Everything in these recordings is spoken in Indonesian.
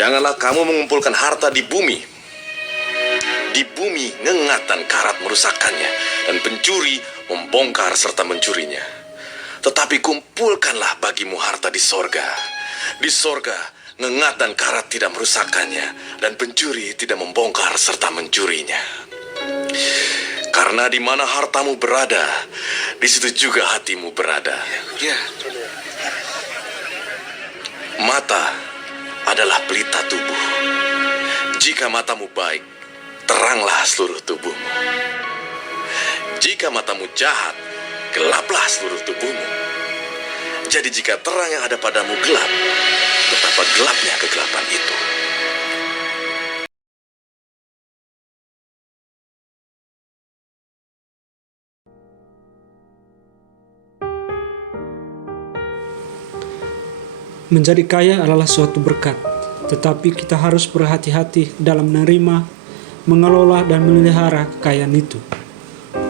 Janganlah kamu mengumpulkan harta di bumi. Di bumi ngengat dan karat merusakkannya, dan pencuri membongkar serta mencurinya. Tetapi kumpulkanlah bagimu harta di sorga. Di sorga ngengat dan karat tidak merusakkannya, dan pencuri tidak membongkar serta mencurinya. Karena di mana hartamu berada, di situ juga hatimu berada. Ya. Mata adalah pelita tubuh. Jika matamu baik, teranglah seluruh tubuhmu. Jika matamu jahat, gelaplah seluruh tubuhmu. Jadi jika terang yang ada padamu gelap, betapa gelapnya kegelapan itu. Menjadi kaya adalah suatu berkat, tetapi kita harus berhati-hati dalam menerima, mengelola, dan memelihara kekayaan itu.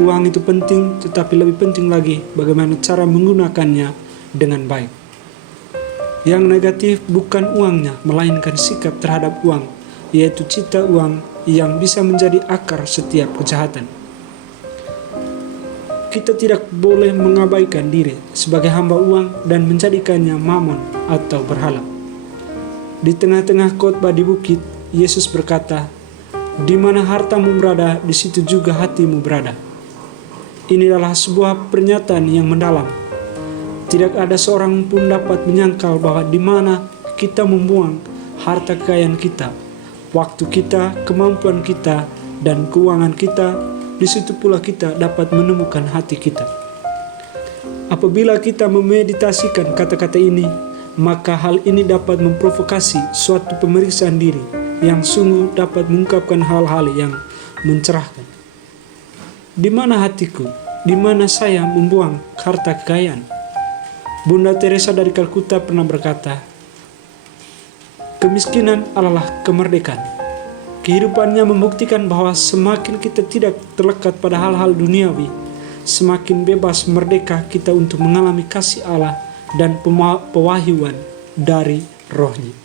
Uang itu penting, tetapi lebih penting lagi bagaimana cara menggunakannya dengan baik. Yang negatif bukan uangnya, melainkan sikap terhadap uang, yaitu cita uang yang bisa menjadi akar setiap kejahatan. Kita tidak boleh mengabaikan diri sebagai hamba uang dan menjadikannya mamon atau berhala. Di tengah-tengah khotbah di bukit, Yesus berkata, "Di mana hartamu berada, di situ juga hatimu berada." Ini adalah sebuah pernyataan yang mendalam. Tidak ada seorang pun dapat menyangkal bahwa di mana kita membuang harta kekayaan kita, waktu kita, kemampuan kita, dan keuangan kita, di situ pula kita dapat menemukan hati kita. Apabila kita memeditasikan kata-kata ini, maka hal ini dapat memprovokasi suatu pemeriksaan diri yang sungguh dapat mengungkapkan hal-hal yang mencerahkan. Di mana hatiku? Di mana saya membuang harta kekayaan? Bunda Teresa dari Kalkuta pernah berkata, "Kemiskinan adalah kemerdekaan." Kehidupannya membuktikan bahwa semakin kita tidak terlekat pada hal-hal duniawi, semakin bebas merdeka kita untuk mengalami kasih Allah dan pewahyuan dari Roh-Nya.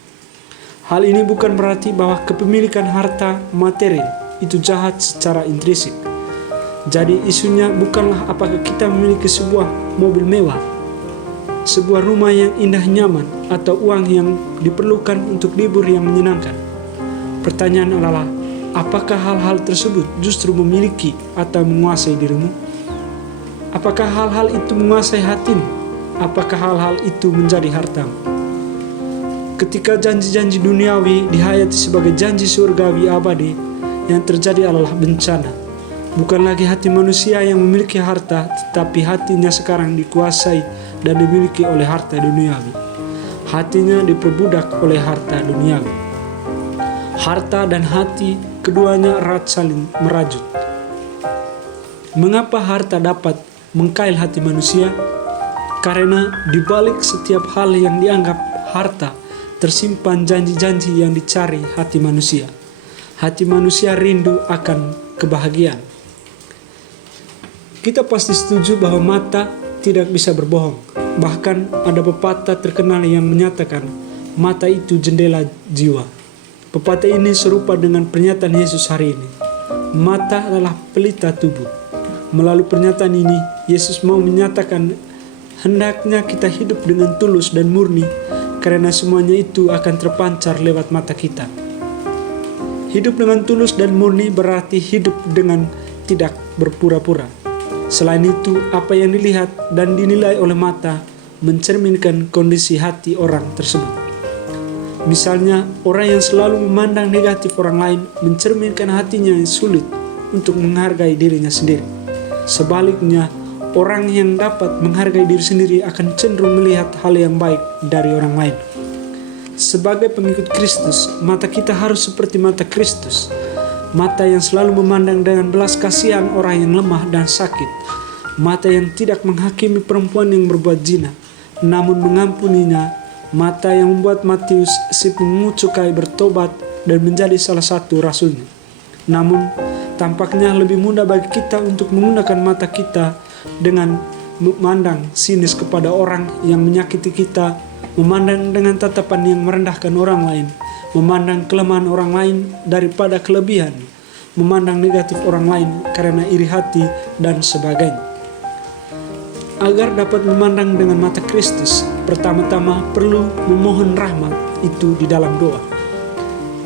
Hal ini bukan berarti bahwa kepemilikan harta material itu jahat secara intrinsik. Jadi isunya bukanlah apakah kita memiliki sebuah mobil mewah, sebuah rumah yang indah nyaman, atau uang yang diperlukan untuk libur yang menyenangkan. Pertanyaan adalah, apakah hal-hal tersebut justru memiliki atau menguasai dirimu? Apakah hal-hal itu menguasai hatimu? Apakah hal-hal itu menjadi hartamu? Ketika janji-janji duniawi dihayati sebagai janji surgawi abadi, yang terjadi adalah bencana. Bukan lagi hati manusia yang memiliki harta, tetapi hatinya sekarang dikuasai dan dimiliki oleh harta duniawi. Hatinya diperbudak oleh harta duniawi. Harta dan hati keduanya erat saling merajut. Mengapa harta dapat mengkail hati manusia? Karena di balik setiap hal yang dianggap harta tersimpan janji-janji yang dicari hati manusia. Hati manusia rindu akan kebahagiaan. Kita pasti setuju bahwa mata tidak bisa berbohong. Bahkan ada pepatah terkenal yang menyatakan mata itu jendela jiwa. Pepatah ini serupa dengan pernyataan Yesus hari ini. Mata adalah pelita tubuh. Melalui pernyataan ini, Yesus mau menyatakan hendaknya kita hidup dengan tulus dan murni, karena semuanya itu akan terpancar lewat mata kita. Hidup dengan tulus dan murni berarti hidup dengan tidak berpura-pura. Selain itu, apa yang dilihat dan dinilai oleh mata mencerminkan kondisi hati orang tersebut. Misalnya, orang yang selalu memandang negatif orang lain mencerminkan hatinya yang sulit untuk menghargai dirinya sendiri. Sebaliknya, orang yang dapat menghargai diri sendiri akan cenderung melihat hal yang baik dari orang lain. Sebagai pengikut Kristus, mata kita harus seperti mata Kristus. Mata yang selalu memandang dengan belas kasihan orang yang lemah dan sakit. Mata yang tidak menghakimi perempuan yang berbuat zina, namun mengampuninya. Mata yang membuat Matius si pemungut cukai bertobat dan menjadi salah satu rasulnya. Namun, tampaknya lebih mudah bagi kita untuk menggunakan mata kita dengan memandang sinis kepada orang yang menyakiti kita, memandang dengan tatapan yang merendahkan orang lain, memandang kelemahan orang lain daripada kelebihan, memandang negatif orang lain karena iri hati, dan sebagainya. Agar dapat memandang dengan mata Kristus, pertama-tama perlu memohon rahmat itu di dalam doa.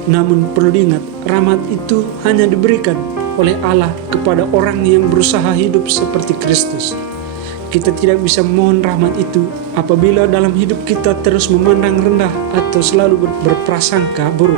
Namun perlu diingat, rahmat itu hanya diberikan oleh Allah kepada orang yang berusaha hidup seperti Kristus. Kita tidak bisa memohon rahmat itu apabila dalam hidup kita terus memandang rendah atau selalu berprasangka buruk.